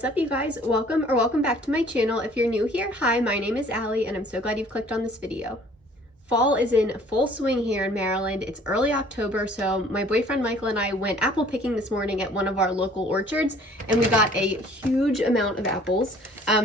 What's up, you guys? Welcome back to my channel. If you're new here, hi, my name is Allie and I'm so glad you've clicked on this video. Fall is in full swing here in Maryland. It's early October, so my boyfriend Michael and I went apple picking this morning at one of our local orchards, and we got a huge amount of apples.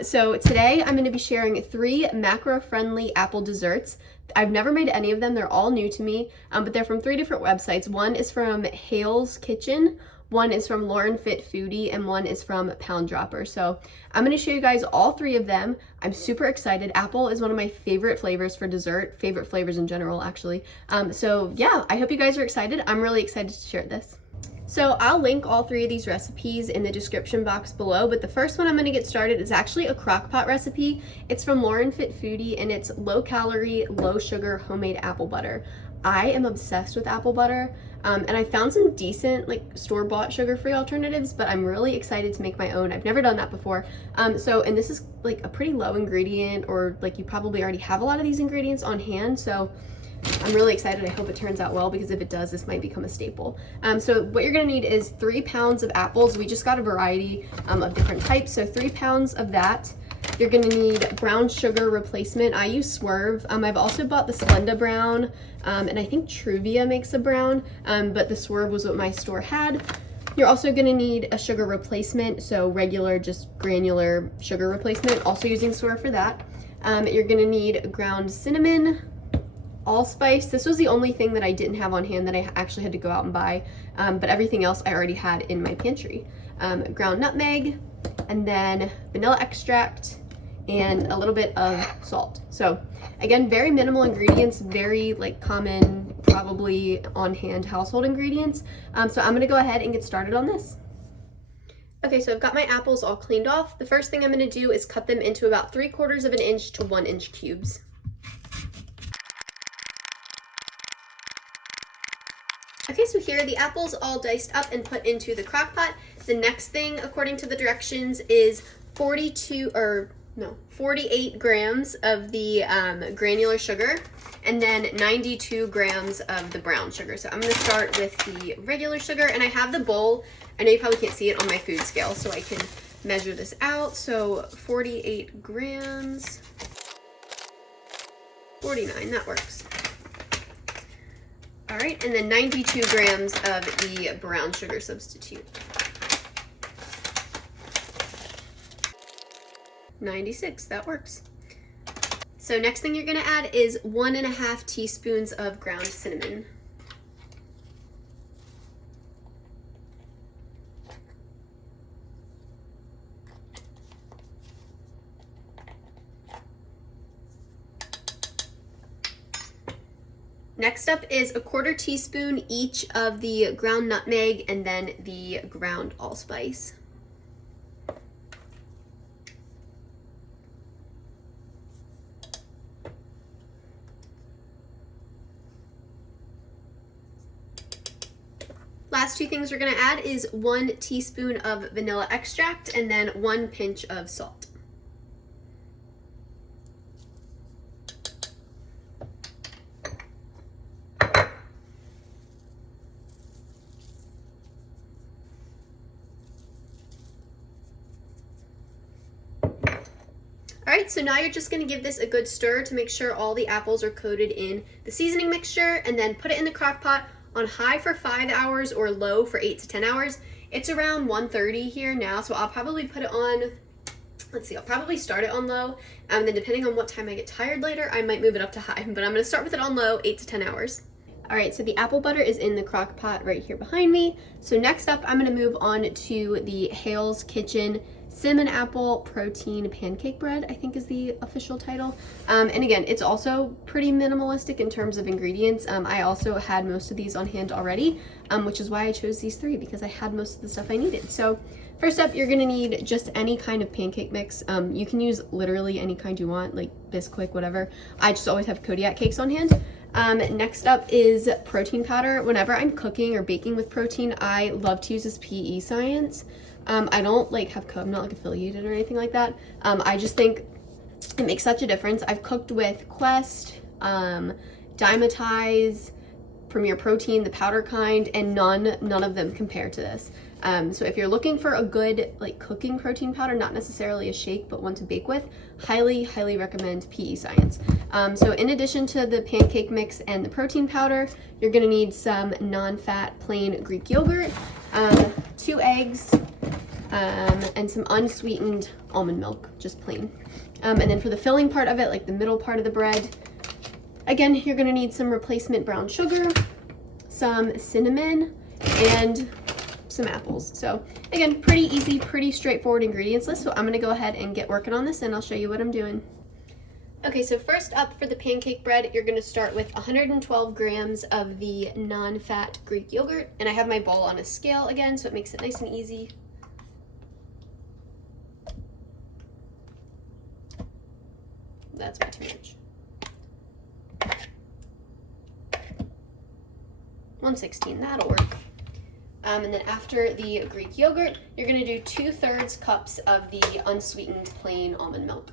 So today I'm going to be sharing 3 macro-friendly apple desserts. I've never made any of them. They're all new to me, but they're from 3 different websites. One is from Hale's Kitchen, one is from Lauren Fit Foodie, and one is from Pound Dropper. So I'm going to show you guys all 3 of them. I'm super excited. Apple is one of my favorite flavors for dessert, favorite flavors in general, actually. So yeah, I hope you guys are excited. I'm really excited to share this. So I'll link all 3 of these recipes in the description box below, but the first one I'm going to get started is actually a crock pot recipe. It's from Lauren Fit Foodie, and it's low calorie, low sugar homemade apple butter. I am obsessed with apple butter, and I found some decent like store-bought sugar-free alternatives, but I'm really excited to make my own. I've never done that before. And this is like a pretty low ingredient, or like you probably already have a lot of these ingredients on hand, so I'm really excited. I hope it turns out well, because if it does, this might become a staple. So what you're gonna need is 3 pounds of apples. We just got a variety of different types, so 3 pounds of that. You're gonna need brown sugar replacement. I use Swerve. I've also bought the Splenda brown, and I think Truvia makes a brown, but the Swerve was what my store had. You're also gonna need a sugar replacement, so regular, just granular sugar replacement, also using Swerve for that. You're gonna need ground cinnamon, allspice. This was the only thing that I didn't have on hand that I actually had to go out and buy, but everything else I already had in my pantry. Ground nutmeg, and then vanilla extract, and a little bit of salt. So again, very minimal ingredients, very like common, probably on hand household ingredients. So I'm gonna go ahead and get started on this. Okay, so I've got my apples all cleaned off. The first thing I'm gonna do is cut them into about 3/4 of an inch to 1 inch cubes. Okay, so here are the apples all diced up and put into the crock pot. The next thing, according to the directions, is 48 grams of the granular sugar, and then 92 grams of the brown sugar. So I'm gonna start with the regular sugar, and I have the bowl. I know you probably can't see it on my food scale, so I can measure this out. So 48 grams, 49, that works. All right, and then 92 grams of the brown sugar substitute. 96, that works. So next thing you're gonna add is 1.5 teaspoons of ground cinnamon. Next up is 1/4 teaspoon each of the ground nutmeg and then the ground allspice. Last 2 things we're going to add is 1 teaspoon of vanilla extract and then 1 pinch of salt. Alright, so now you're just going to give this a good stir to make sure all the apples are coated in the seasoning mixture, and then put it in the crock pot on high for 5 hours or low for 8 to 10 hours. It's around 1:30 here now, so I'll probably put it on, I'll probably start it on low, and then depending on what time I get tired later, I might move it up to high, but I'm going to start with it on low, 8 to 10 hours. Alright, so the apple butter is in the crock pot right here behind me. So next up, I'm going to move on to the Hale's Kitchen Cinnamon Apple Protein Pancake Bread, I think is the official title. And again, it's also pretty minimalistic in terms of ingredients. I also had most of these on hand already, which is why I chose these 3, because I had most of the stuff I needed. So first up, you're gonna need just any kind of pancake mix. You can use literally any kind you want, like Bisquick, whatever. I just always have Kodiak cakes on hand. Next up is protein powder. Whenever I'm cooking or baking with protein, I love to use this PE Science. I don't like I'm not like affiliated or anything like that. I just think it makes such a difference. I've cooked with Quest, Dymatize, Premier Protein, the powder kind, and none of them compare to this. So if you're looking for a good like cooking protein powder, not necessarily a shake, but one to bake with, highly recommend PE Science. So in addition to the pancake mix and the protein powder, you're gonna need some non-fat plain Greek yogurt, 2 eggs, and some unsweetened almond milk, just plain. And then for the filling part of it, like the middle part of the bread, again, you're gonna need some replacement brown sugar, some cinnamon, and some apples. So again, pretty easy, pretty straightforward ingredients list. So I'm gonna go ahead and get working on this and I'll show you what I'm doing. Okay, so first up for the pancake bread, you're gonna start with 112 grams of the non-fat Greek yogurt. And I have my bowl on a scale again, so it makes it nice and easy. That's way too much. 116, that'll work. And then after the Greek yogurt, you're gonna do 2/3 cups of the unsweetened plain almond milk.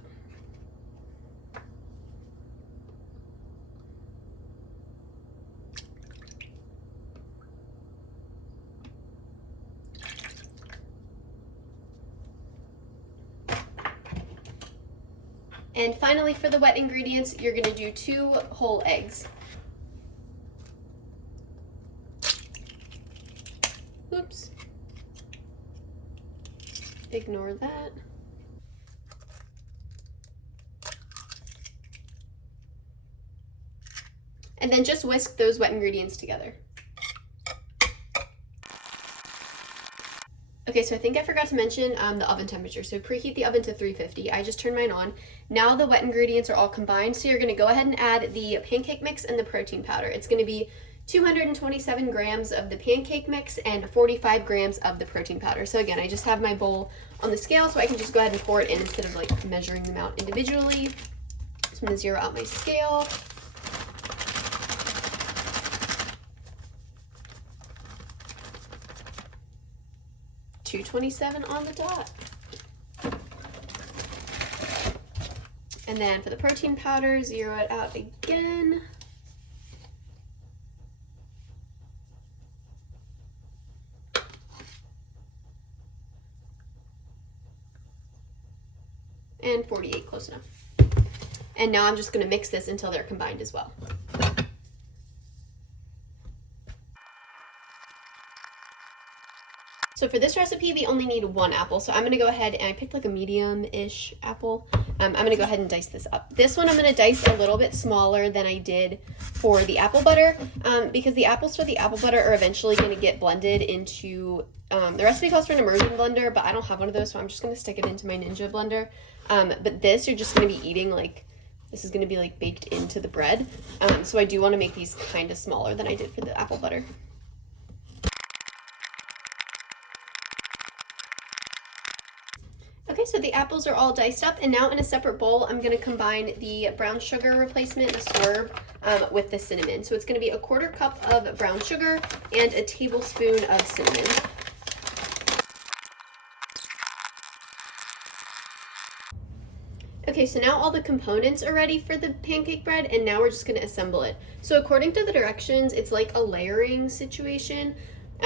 And finally, for the wet ingredients, you're gonna do 2 whole eggs. Oops. Ignore that. And then just whisk those wet ingredients together. Okay, so I think I forgot to mention the oven temperature. So preheat the oven to 350. I just turned mine on. Now the wet ingredients are all combined, so you're gonna go ahead and add the pancake mix and the protein powder. It's gonna be 227 grams of the pancake mix and 45 grams of the protein powder. So again, I just have my bowl on the scale so I can just go ahead and pour it in instead of like measuring them out individually. So I'm gonna zero out my scale. $2.27 on the dot. And then for the protein powder, zero it out again. And 48, close enough. And now I'm just gonna mix this until they're combined as well. So for this recipe, we only need 1 apple. So I'm gonna go ahead and I picked like a medium-ish apple. I'm gonna go ahead and dice this up. This one I'm gonna dice a little bit smaller than I did for the apple butter because the apples for the apple butter are eventually gonna get blended into, the recipe calls for an immersion blender, but I don't have one of those, so I'm just gonna stick it into my Ninja blender. But this, you're just gonna be eating like, this is gonna be like baked into the bread. So I do wanna make these kind of smaller than I did for the apple butter. Okay, so the apples are all diced up, and now in a separate bowl, I'm gonna combine the brown sugar replacement, the swerve, with the cinnamon. So it's gonna be a 1/4 cup of brown sugar and a tablespoon of cinnamon. Okay, so now all the components are ready for the pancake bread, and now we're just gonna assemble it. So according to the directions, it's like a layering situation.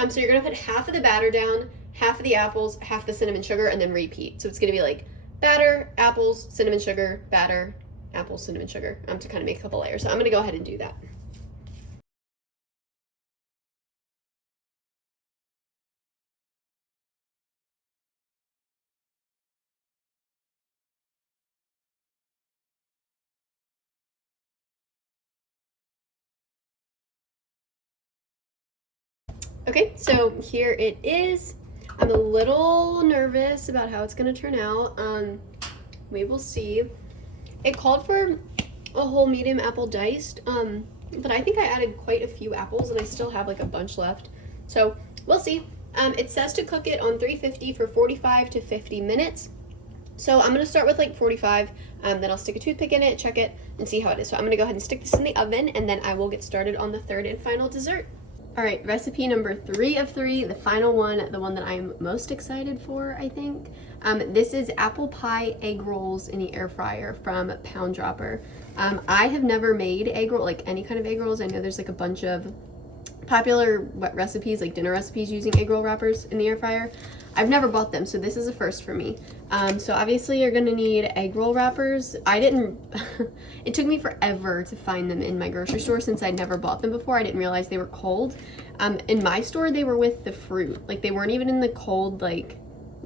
So you're gonna put half of the batter down, half of the apples, half the cinnamon sugar, and then repeat. So it's gonna be like batter, apples, cinnamon sugar, batter, apples, cinnamon sugar, to kind of make a couple layers. So I'm gonna go ahead and do that. Okay, so here it is. I'm a little nervous about how it's gonna turn out. We will see. It called for a whole medium apple diced, but I think I added quite a few apples and I still have like a bunch left. So we'll see. It says to cook it on 350 for 45 to 50 minutes. So I'm gonna start with like 45, then I'll stick a toothpick in it, check it, and see how it is. So I'm gonna go ahead and stick this in the oven, and then I will get started on the third and final dessert. All right, recipe number 3 of 3, the final one, the one that I'm most excited for, I think. This is apple pie egg rolls in the air fryer from Pound Dropper. I have never made egg roll, like any kind of egg rolls. I know there's like a bunch of popular recipes, like dinner recipes using egg roll wrappers in the air fryer. I've never bought them, so this is a first for me. So obviously you're gonna need egg roll wrappers. I didn't, it took me forever to find them in my grocery store since I'd never bought them before. I didn't realize they were cold. In my store, they were with the fruit. Like they weren't even in the cold, like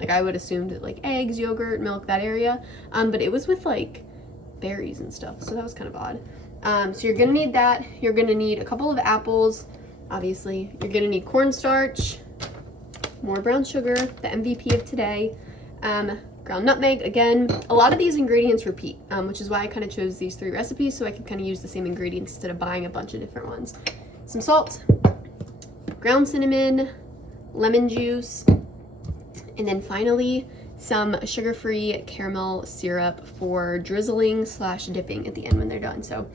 I would assume that like eggs, yogurt, milk, that area. But it was with like berries and stuff, so that was kind of odd. So you're gonna need that. You're gonna need a couple of apples, obviously. You're gonna need cornstarch, more brown sugar, the MVP of today, ground nutmeg. Again, a lot of these ingredients repeat, which is why I kind of chose these 3 recipes, so I could kind of use the same ingredients instead of buying a bunch of different ones. Some salt, ground cinnamon, lemon juice, and then finally some sugar-free caramel syrup for drizzling / dipping at the end when they're done. So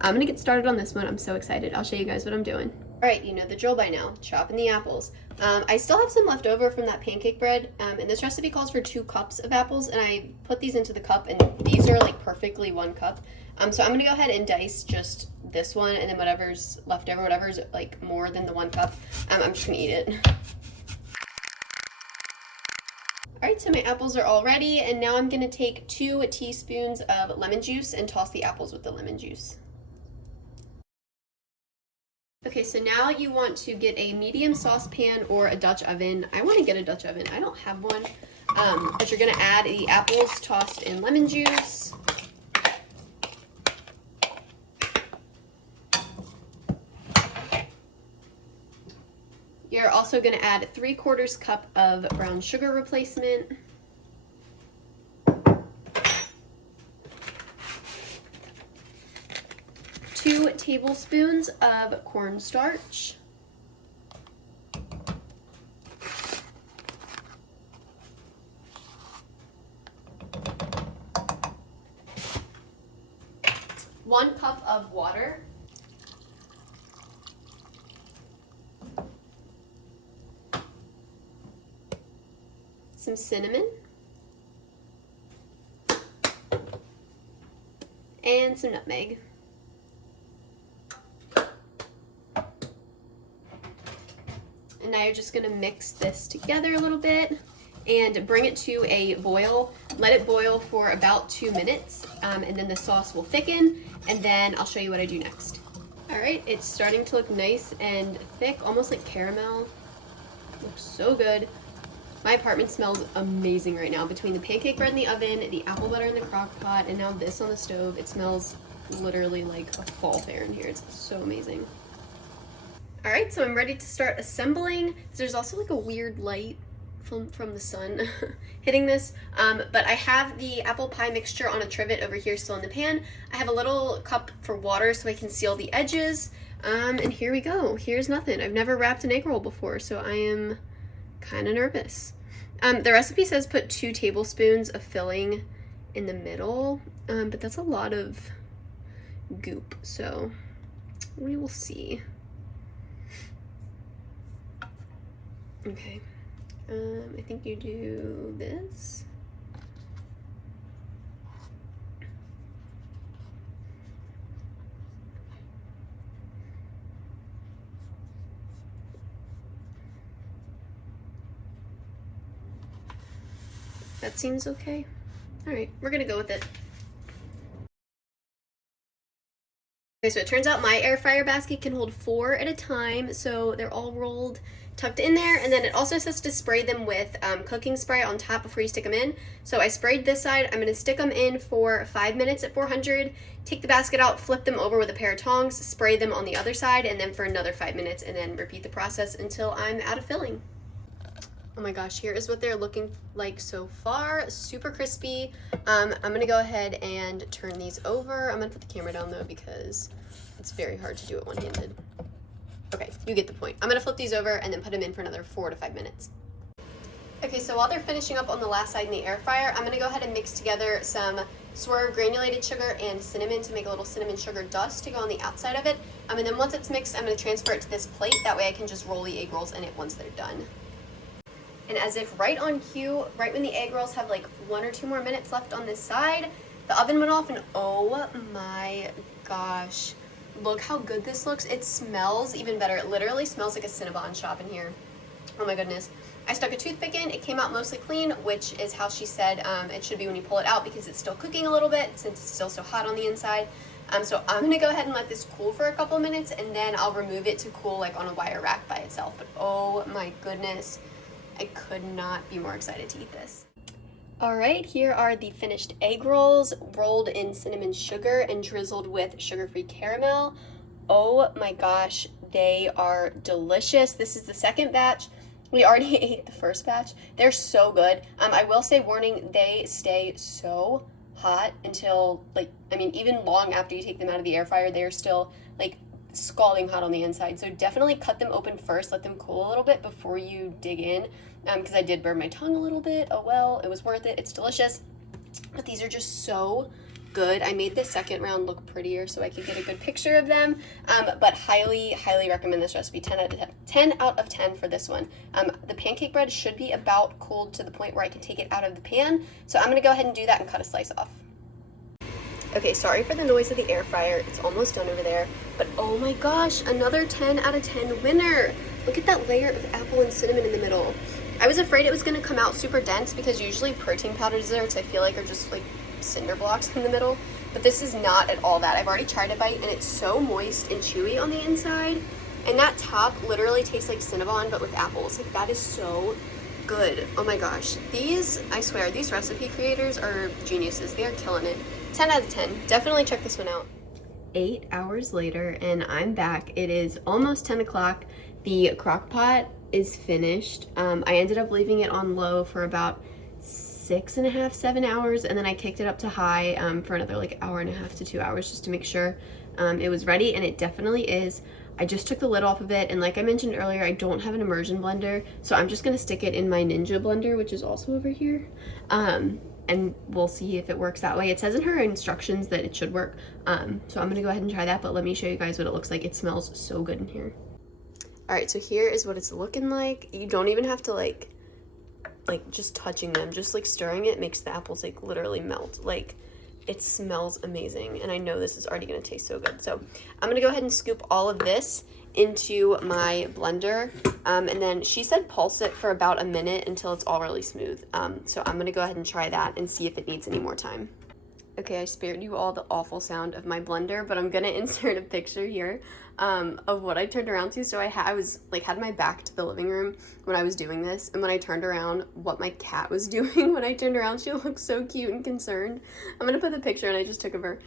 I'm gonna get started on this one. I'm so excited. I'll show you guys what I'm doing. All right, you know the drill by now, chopping the apples. I still have some left over from that pancake bread, and this recipe calls for 2 cups of apples, and I put these into the cup, and these are like perfectly 1 cup. So I'm gonna go ahead and dice just this one, and then whatever's left over, whatever's like more than the 1 cup, I'm just gonna eat it. All right, so my apples are all ready, and now I'm gonna take 2 teaspoons of lemon juice and toss the apples with the lemon juice. Okay, so now you want to get a medium saucepan or a Dutch oven. I want to get a Dutch oven. I don't have one. But you're going to add the apples tossed in lemon juice. You're also going to add 3/4 cup of brown sugar replacement. 2 tablespoons of cornstarch. 1 cup of water. Some cinnamon. And some nutmeg. And now you're just gonna mix this together a little bit and bring it to a boil. Let it boil for about 2 minutes, and then the sauce will thicken, and then I'll show you what I do next. All right, it's starting to look nice and thick, almost like caramel. Looks so good. My apartment smells amazing right now. Between the pancake bread in the oven, the apple butter in the crock pot, and now this on the stove, it smells literally like a fall fair in here. It's so amazing. All right, so I'm ready to start assembling. There's also like a weird light from the sun hitting this, but I have the apple pie mixture on a trivet over here still in the pan. I have a little cup for water so I can seal the edges, and here we go. Here's nothing. I've never wrapped an egg roll before, so I am kind of nervous. The recipe says put 2 tablespoons of filling in the middle, but that's a lot of goop, so we will see. Okay, I think you do this. That seems okay. All right, we're gonna go with it. Okay, so it turns out my air fryer basket can hold 4 at a time, so they're all rolled, tucked in there, and then it also says to spray them with cooking spray on top before you stick them in. So I sprayed this side. I'm gonna stick them in for 5 minutes at 400, take the basket out, flip them over with a pair of tongs, spray them on the other side, and then for another 5 minutes, and then repeat the process until I'm out of filling. Oh my gosh, here is what they're looking like so far. Super crispy. I'm gonna go ahead and turn these over. I'm gonna put the camera down though because it's very hard to do it one-handed. Okay, you get the point. I'm gonna flip these over and then put them in for another 4 to 5 minutes. Okay, so while they're finishing up on the last side in the air fryer, I'm gonna go ahead and mix together some Swerve granulated sugar and cinnamon to make a little cinnamon sugar dust to go on the outside of it. And then once it's mixed, I'm gonna transfer it to this plate. That way I can just roll the egg rolls in it once they're done. And as if right on cue, right when the egg rolls have like 1 or 2 more minutes left on this side, the oven went off and oh my gosh, look how good this looks. It smells even better. It literally smells like a Cinnabon shop in here. Oh my goodness. I stuck a toothpick in. It came out mostly clean, which is how she said it should be when you pull it out, because it's still cooking a little bit since it's still so hot on the inside. So I'm gonna go ahead and let this cool for a couple minutes, and then I'll remove it to cool like on a wire rack by itself. But oh my goodness, I could not be more excited to eat this. All right, here are the finished egg rolls, rolled in cinnamon sugar and drizzled with sugar-free caramel. Oh my gosh, they are delicious. This is the second batch. We already ate the first batch. They're so good. I will say, warning, they stay so hot until, like, I mean, even long after you take them out of the air fryer, they're still like scalding hot on the inside. So definitely cut them open first, let them cool a little bit before you dig in, because I did burn my tongue a little bit. Oh well, it was worth it. It's delicious. But these are just so good. I made the second round look prettier so I could get a good picture of them, but highly recommend this recipe. 10 out of 10 for this one. The pancake bread should be about cooled to the point where I can take it out of the pan, so I'm gonna go ahead and do that and cut a slice off. Okay, sorry for the noise of the air fryer. It's almost done over there, but oh my gosh, another 10 out of 10 winner. Look at that layer of apple and cinnamon in the middle. I was afraid it was gonna come out super dense, because usually protein powder desserts I feel like are just like cinder blocks in the middle, but this is not at all that. I've already tried a bite and it's so moist and chewy on the inside, and that top literally tastes like Cinnabon but with apples. Like, that is so good. Oh my gosh, these, I swear, these recipe creators are geniuses. They are killing it. 10 out of 10. Definitely check this one out. 8 hours later and I'm back. It is almost 10 o'clock. The crock pot is finished. I ended up leaving it on low for about 6.5, 7 hours, and then I kicked it up to high for another like hour and a half to 2 hours just to make sure it was ready, and it definitely is. I just took the lid off of it, and like I mentioned earlier, I don't have an immersion blender, so I'm just gonna stick it in my Ninja blender, which is also over here, and we'll see if it works that way. It says in her instructions that it should work, so I'm gonna go ahead and try that, but let me show you guys what it looks like. It smells so good in here. All right, so here is what it's looking like. You don't even have to like just touching them, just like stirring it makes the apples like literally melt. Like, it smells amazing, and I know this is already gonna taste so good. So I'm gonna go ahead and scoop all of this into my blender, and then she said pulse it for about a minute until it's all really smooth. So I'm gonna go ahead and try that and see if it needs any more time. Okay, I spared you all the awful sound of my blender, but I'm gonna insert a picture here of what I turned around to. So I had my back to the living room when I was doing this, and when I turned around, what my cat was doing when I turned around, she looked so cute and concerned. I'm gonna put the picture, and I just took of her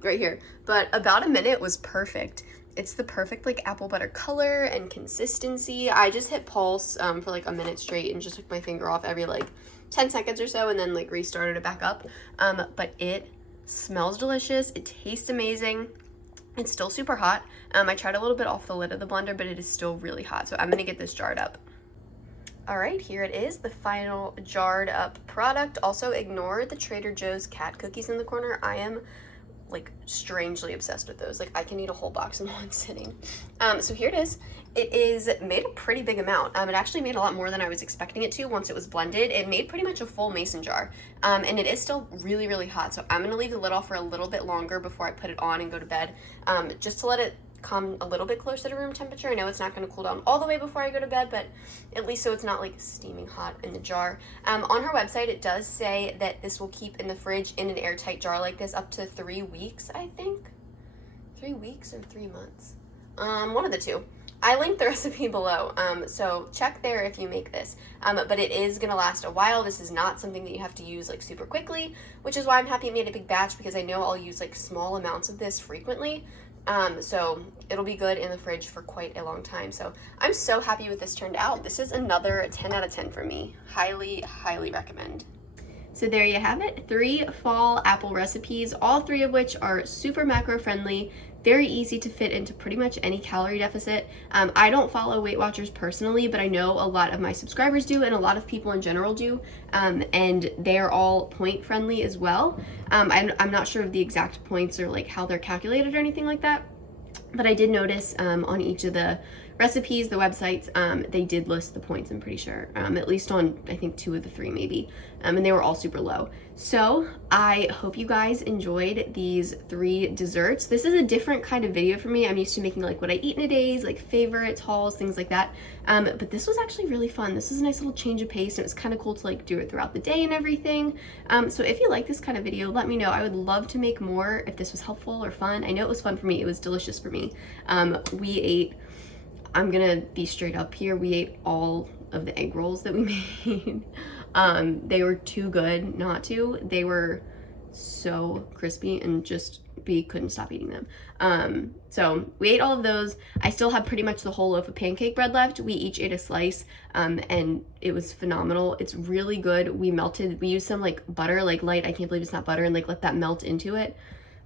right here. But about a minute was perfect. It's the perfect like apple butter color and consistency. I just hit pulse for like a minute straight and just took my finger off every like 10 seconds or so, and then like restarted it back up. But it smells delicious. It tastes amazing. It's still super hot. I tried a little bit off the lid of the blender, but it is still really hot. So I'm gonna get this jarred up. All right, here it is, the final jarred up product. Also ignore the Trader Joe's cat cookies in the corner. I am like strangely obsessed with those. Like, I can eat a whole box in one sitting. So here it is. It is made a pretty big amount. It actually made a lot more than I was expecting it to once it was blended. It made pretty much a full mason jar, and it is still really hot. So I'm gonna leave the lid off for a little bit longer before I put it on and go to bed, just to let it come a little bit closer to room temperature. I know it's not going to cool down all the way before I go to bed, but at least so it's not like steaming hot in the jar. On her website, it does say that this will keep in the fridge in an airtight jar like this up to 3 weeks, I think. 3 weeks or 3 months? One of the two. I linked the recipe below, so check there if you make this, but it is going to last a while. This is not something that you have to use like super quickly, which is why I'm happy I made a big batch, because I know I'll use like small amounts of this frequently, so it'll be good in the fridge for quite a long time. So I'm so happy with this turned out. This is another 10 out of 10 for me. Highly recommend. So there you have it, 3 fall apple recipes, all 3 of which are super macro friendly, very easy to fit into pretty much any calorie deficit. I don't follow Weight Watchers personally, but I know a lot of my subscribers do, and a lot of people in general do, and they're all point friendly as well. I'm not sure of the exact points or like how they're calculated or anything like that, but I did notice on each of the recipes, the websites, they did list the points, I'm pretty sure, at least on, I think, 2 of the 3 maybe, and they were all super low. So I hope you guys enjoyed these 3 desserts. This is a different kind of video for me. I'm used to making like what I eat in a day, like favorites, hauls, things like that, but this was actually really fun. This was a nice little change of pace, and it was kind of cool to like do it throughout the day and everything. So if you like this kind of video, let me know. I would love to make more if this was helpful or fun. I know it was fun for me. It was delicious for me. We ate, I'm gonna be straight up here, we ate all of the egg rolls that we made. They were too good not to. They were so crispy and just, we couldn't stop eating them. So we ate all of those. I still have pretty much the whole loaf of pancake bread left. We each ate a slice, and it was phenomenal. It's really good. We used some like butter, like light, I can't believe it's not butter, and like let that melt into it.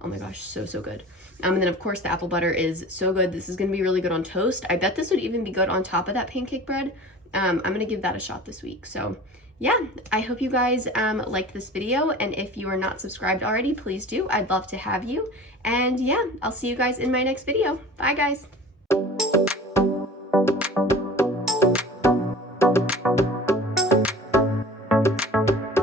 Oh my gosh, so good. And then of course the apple butter is so good. This is gonna be really good on toast. I bet this would even be good on top of that pancake bread. I'm gonna give that a shot this week. So yeah, I hope you guys liked this video, and if you are not subscribed already, please do. I'd love to have you. And yeah, I'll see you guys in my next video. Bye guys.